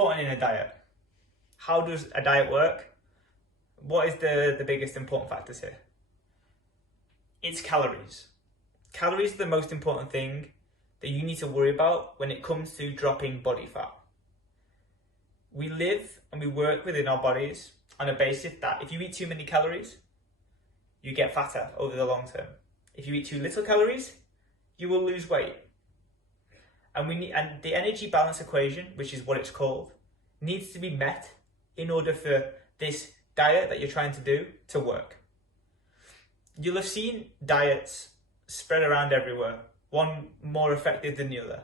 important in a diet? How does a diet work? What is the biggest important factors here? It's calories. Calories are the most important thing that you need to worry about when it comes to dropping body fat. We live and we work within our bodies on a basis that if you eat too many calories, you get fatter over the long term. If you eat too little calories, you will lose weight. And the energy balance equation, which is what it's called, needs to be met in order for this diet that you're trying to do to work. You'll have seen diets spread around everywhere, one more effective than the other.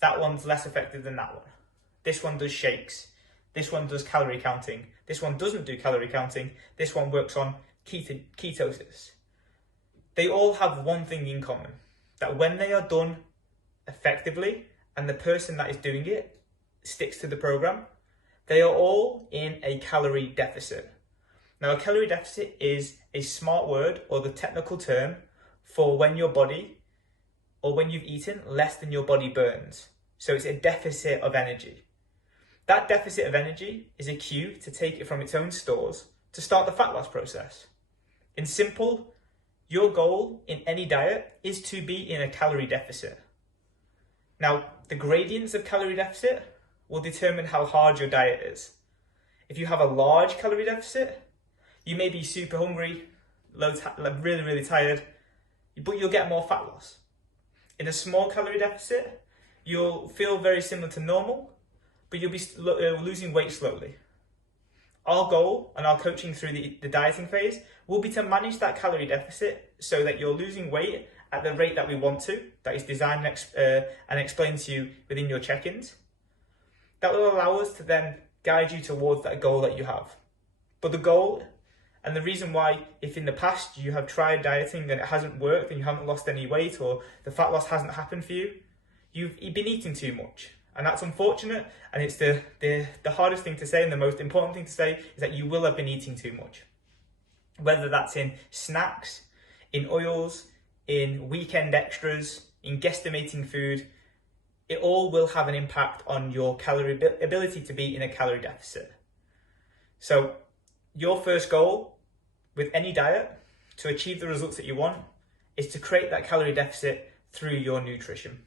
That one's less effective than that one. This one does shakes. This one does calorie counting. This one doesn't do calorie counting. This one works on ketosis. They all have one thing in common, that when they are done effectively and the person that is doing it sticks to the program, they are all in a calorie deficit. Now, a calorie deficit is a smart word or the technical term for when your body or when you've eaten less than your body burns. So it's a deficit of energy. That deficit of energy is a cue to take it from its own stores to start the fat loss process. In simple, your goal in any diet is to be in a calorie deficit. Now, the gradients of calorie deficit will determine how hard your diet is. If you have a large calorie deficit, you may be super hungry, really tired, but you'll get more fat loss. In a small calorie deficit, you'll feel very similar to normal, but you'll be losing weight slowly. Our goal and our coaching through the dieting phase will be to manage that calorie deficit so that you're losing weight at the rate that we want to, that is designed and explained to you within your check-ins. That will allow us to then guide you towards that goal that you have. But the goal and the reason why, if in the past you have tried dieting and it hasn't worked and you haven't lost any weight or the fat loss hasn't happened for you, you've been eating too much. And that's unfortunate, and it's the hardest thing to say, and the most important thing to say is that you will have been eating too much. Whether that's in snacks, in oils, in weekend extras, in guesstimating food, it all will have an impact on your calorie ability to be in a calorie deficit. So your first goal with any diet to achieve the results that you want is to create that calorie deficit through your nutrition.